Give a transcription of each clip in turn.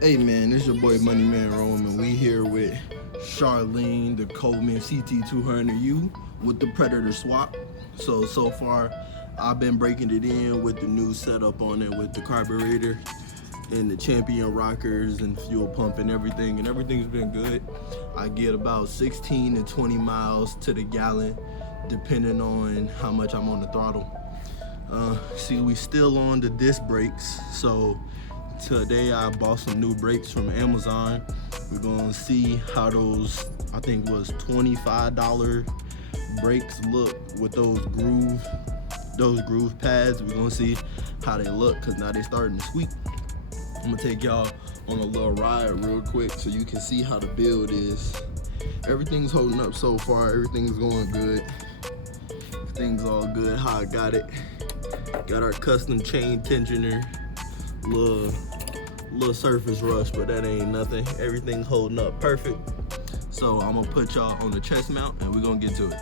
Hey man, this your boy Moneyman Rome, and we here with Charlene the Coleman Ct200u with the Predator swap. So far, I've been breaking it in with the new setup on it with the carburetor and the Champion rockers and fuel pump and everything's been good. I get about 16 to 20 miles to the gallon, depending on how much I'm on the throttle. See, we still on the disc brakes, so today I bought some new brakes from Amazon. We're gonna see how those, I think was $25 brakes look with those groove pads. We're gonna see how they look, cause now they starting to squeak. I'm gonna take y'all on a little ride real quick so you can see how the build is. Everything's holding up so far, everything's going good. Everything's all good how I got it. Got our custom chain tensioner. Little surface rust, but that ain't nothing. Everything's holding up perfect. So I'm gonna put y'all on the chest mount and we're gonna get to it.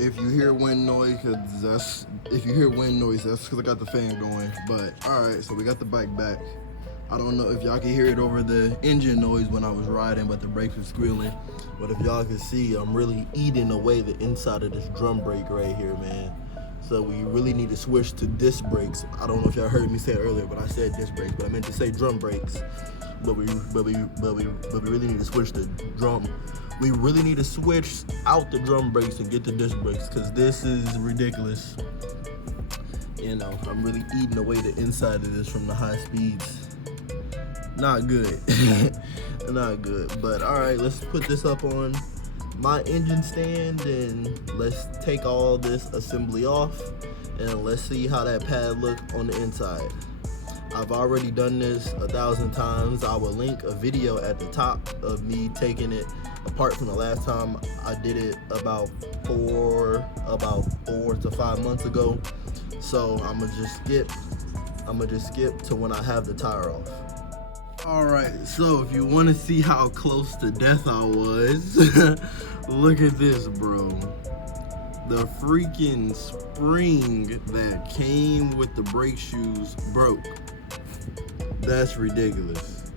If you hear wind noise, that's because I got the fan going. But all right, so we got the bike back. I don't know if y'all can hear it over the engine noise when I was riding, but the brakes were squealing. But if y'all can see, I'm really eating away the inside of this drum brake right here, man. So we really need to switch to disc brakes. I don't know if y'all heard me say it earlier, but I said disc brakes, but I meant to say drum brakes. But we really need to switch to drum. We really need to switch out the drum brakes and get the disc brakes, because this is ridiculous. You know, I'm really eating away the inside of this from the high speeds. Not good. Not good. But all right, let's put this up on my engine stand and let's take all this assembly off and let's see how that pad look on the inside. I've already done this 1,000 times. I will link a video at the top of me taking it apart from the last time I did it about four to 5 months ago. So I'm gonna just skip to when I have the tire off. All right, so if you want to see how close to death I was, look at this, bro. The freaking spring that came with the brake shoes broke. That's ridiculous.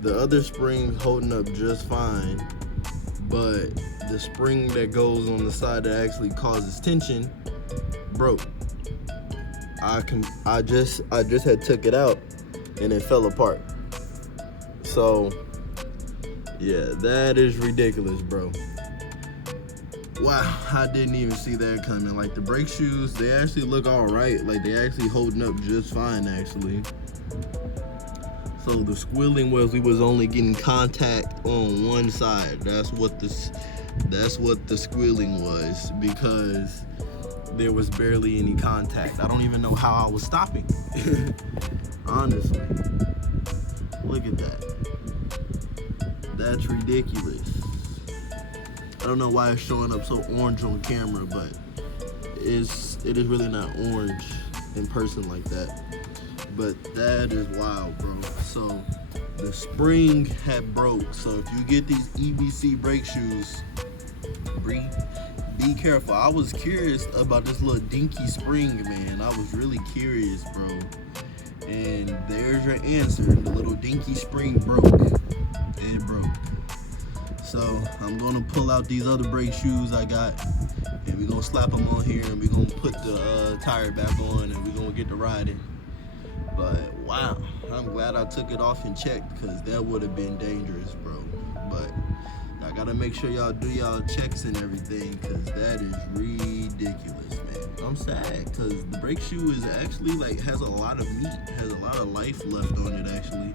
The other spring's holding up just fine, but the spring that goes on the side that actually causes tension broke. I just had took it out and it fell apart. So yeah, that is ridiculous, bro. Wow, I didn't even see that coming. Like, the brake shoes, they actually look all right. Like, they actually holding up just fine, actually. So the squealing was we was only getting contact on one side. That's what the squealing was, because there was barely any contact. I don't even know how I was stopping. Honestly. Look at that. That's ridiculous. I don't know why it's showing up so orange on camera, but it is really not orange in person like that. But that is wild, bro. So the spring had broke. So if you get these EBC brake shoes, be careful. I was curious about this little dinky spring, man. I was really curious, bro. And there's your answer. The little dinky spring broke. It broke. So I'm gonna pull out these other brake shoes I got, and we're gonna slap them on here, and we're gonna put the tire back on, and we're gonna get to riding. But wow, I'm glad I took it off and checked, because that would have been dangerous, bro. But I gotta make sure y'all do y'all checks and everything, because that is ridiculous, man. I'm sad, because the brake shoe is actually, like, has a lot of meat, has a lot of life left on it, actually.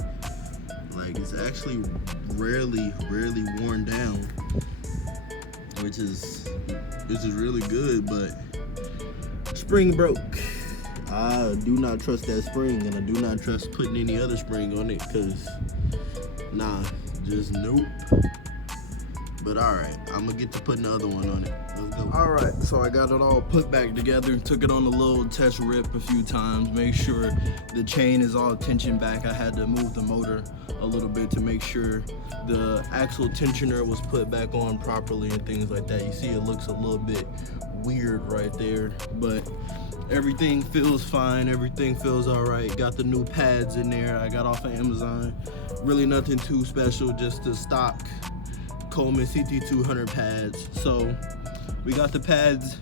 Like, it's actually rarely worn down, which is really good. But spring broke. I do not trust that spring, and I do not trust putting any other spring on it, because nah, just nope. But all right, I'm gonna get to putting the other one on it. Let's go. All right, so I got it all put back together, took it on a little test rip a few times, make sure the chain is all tensioned back. I had to move the motor a little bit to make sure the axle tensioner was put back on properly and things like that. You see it looks a little bit weird right there, but everything feels fine, everything feels all right. Got the new pads in there I got off of Amazon. Really nothing too special, just the stock Coleman Ct200 pads. So we got the pads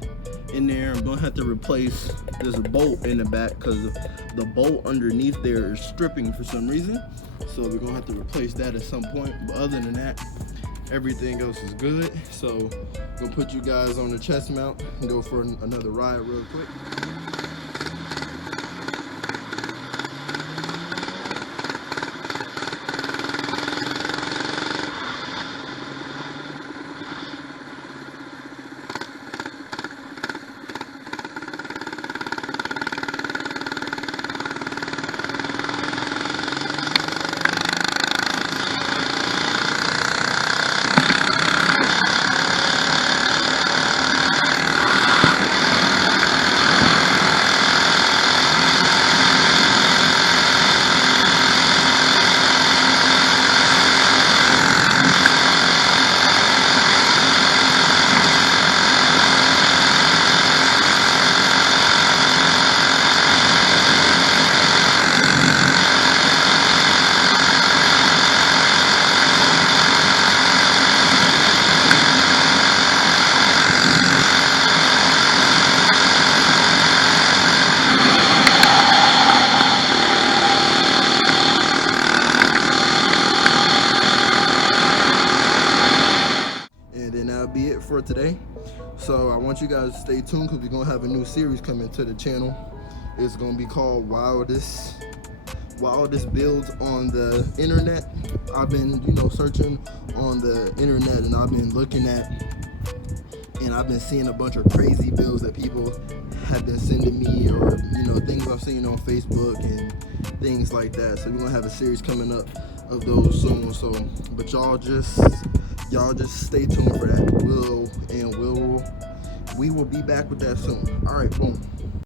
in there. I'm gonna have to replace this bolt in the back, because the bolt underneath there is stripping for some reason. So we're gonna have to replace that at some point. But other than that, everything else is good. So I'm gonna put you guys on the chest mount and go for another ride real quick. for today. So I want you guys to stay tuned because we're gonna have a new series coming to the channel. It's gonna be called Wildest Builds on the Internet. I've been, searching on the internet, and I've been looking at, and I've been seeing a bunch of crazy builds that people have been sending me, or things I've seen on Facebook and things like that. So we're gonna have a series coming up of those soon. So, but y'all just stay tuned for that. We will be back with that soon. All right, boom.